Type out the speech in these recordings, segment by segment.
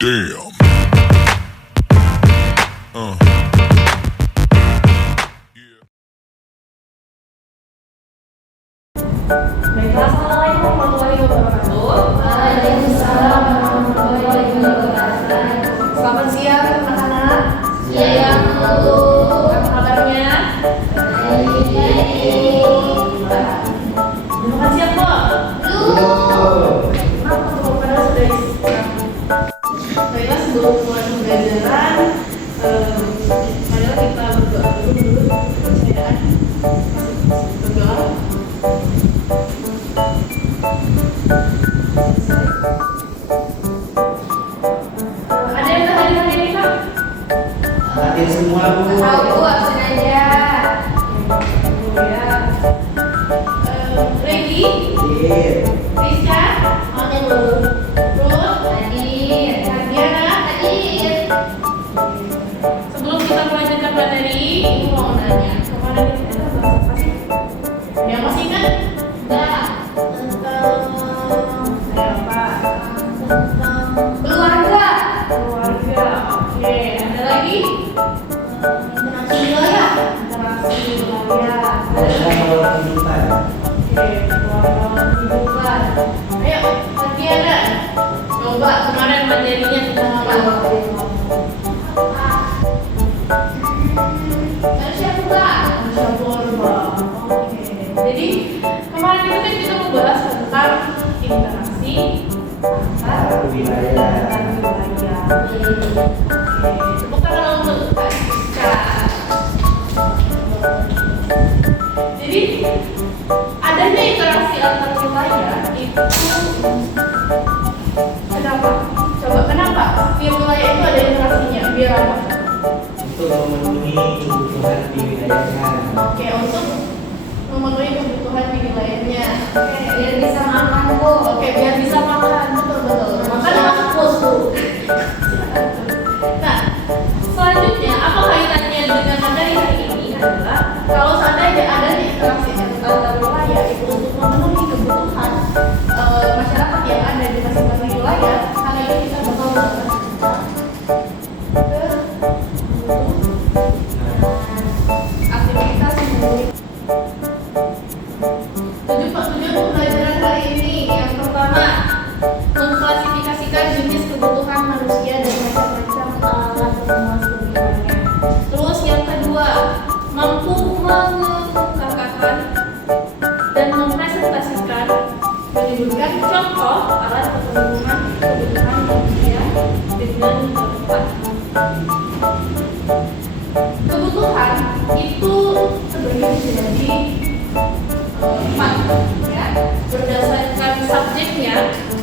Damn. Baiklah, assalamualaikum warahmatullahi wabarakatuh. Waalaikumsalam warahmatullahi wabarakatuh. Selamat siang anak-anak. Siang, Bu. Apa kabarnya? Baik. Udah makan siang kok? Kenapa tuh pada sudah istirahat? Baiklah, sebelum mulai pembelajaran, marilah kita berdoa dulu kepercayaan. Berdoa. Ada yang tak hadir hari ini, Kak? Hadir semua, Bu. Tahu Bu, absen aja. Ya. Regi, Hadir. Rizka, Hadir, Bu. Ruth, Hadir. Diana. Hadir. Sebelum kita melanjutkan materi, Ibu mau nanya. Kemarin kita bahas apa sih? Ada yang masih ingat? Enggak. Saya apa? Keluarga. Keluarga. Oke. Ada lagi? Interaksi wilayah. Interaksi wilayah. Keluarga awal kehidupan. Oke. Keluarga kehidupan. Ayo, Diana. Coba kemarin materinya tentang apa? Manusia purba. Manusia purba. Oke. Jadi kemarin itu kan kita membahas tentang interaksi antar Wilayah. wilayah. Oke. Tepuk tangan untuk Kak Siska. Jadi adanya interaksi antar wilayah itu kenapa? Coba kenapa? Setiap wilayah itu ada interaksinya. Biar apa? Untuk memenuhi kebutuhan di wilayahnya. Oke, untuk memenuhi kebutuhan di wilayahnya. Oke, Biar bisa makan, Bu. Oke, biar bisa makan, betul. Makan mampus Bu. Nah, selanjutnya apa kaitannya dengan materi hari ini adalah kalau seandainya ada interaksi antar wilayah itu untuk memenuhi kebutuhan masyarakat yang ada di masing-masing wilayah, kali ini kita bakal bahas tentang aktivitas memenuhi tujuan pembelajaran hari ini. Yang pertama, mengklasifikasikan jenis kebutuhan manusia dan macam-macam alat pemenuhannya. Terus yang kedua, mampu mengemukakan dan mempresentasikan menyebutkan contoh alat pemenuhan kebutuhan manusia dengan tepat. Kebutuhan itu terbagi menjadi empat, ya, berdasarkan subjeknya,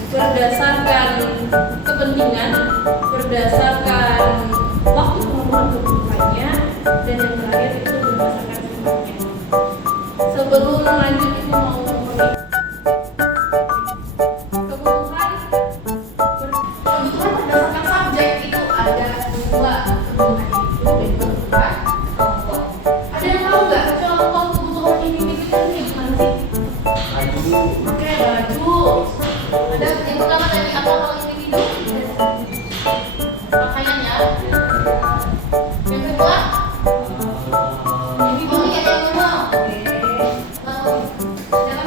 berdasarkan kepentingan, berdasarkan waktu pemenuhan kebutuhannya, dan yang terakhir itu berdasarkan sifatnya. Sebelum lanjut itu mau ngomongin kebutuhan berdasarkan subjek itu ada dua kebutuhan itu kebutuhan pokok. Ada yang tahu nggak contoh kebutuhan individu itu gimana sih? Maju. Oke, baju. Ada yang pertama tadi apa kalau individu? Pakaiannya. Yang kedua, individu yang ngomong. Oke. Lalu, yang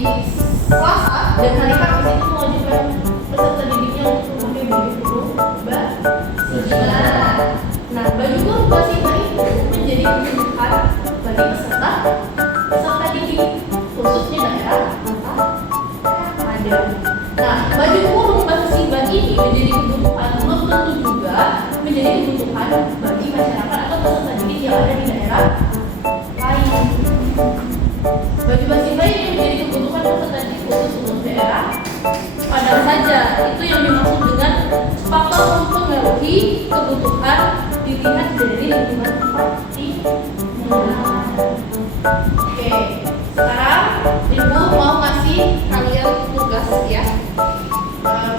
Selasa dan hari Kamis itu mewajibkan peserta didiknya untuk memakai baju kurung basibah. Nah, baju kurung basibah itu menjadi kebutuhan bagi peserta didik khususnya daerah Padang. Nah, baju kurung basibah ini menjadi kebutuhan belum tentu juga menjadi kebutuhan bagi masyarakat atau peserta didik yang ada di daerah lain. Baju basibah ini menjadi kebutuhan peserta didik khusus untuk daerah Padang saja. Itu yang dimaksud dengan faktor mempengaruhi kebutuhan dilihat dari lingkungan tempat tinggal. Oke, sekarang Ibu mau ngasih kalian tugas ya.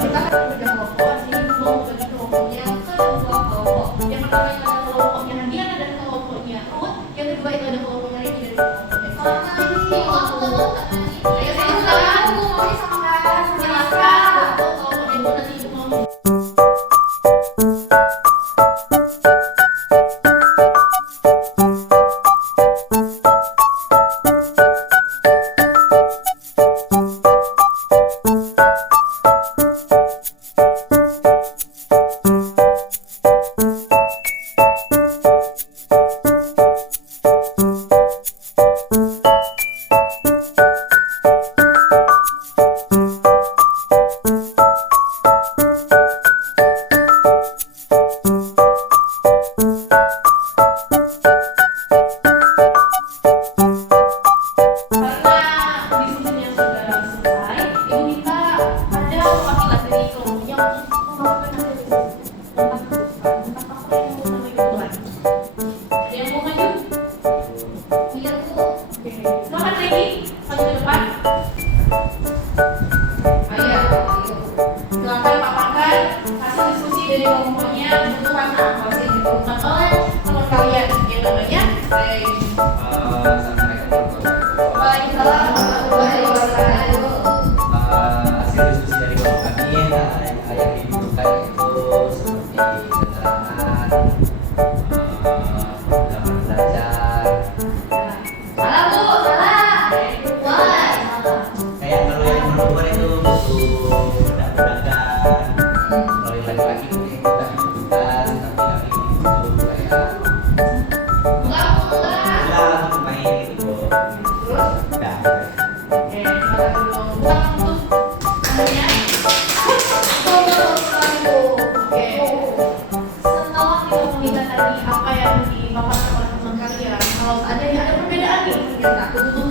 Kita akan berbeda kelompok. Jadi Ibu mau bagi kelompoknya ke dua kelompok. Yang pertama itu ada kelompoknya Handiana dan kelompoknya Ruth. Yang kedua itu ada kelompoknya Rini dan kelompoknya Ayo sekarang Ibu mau disampaikan. Silakan untuk kelompok Ibu nanti Ibu mau. Sudah, Bu.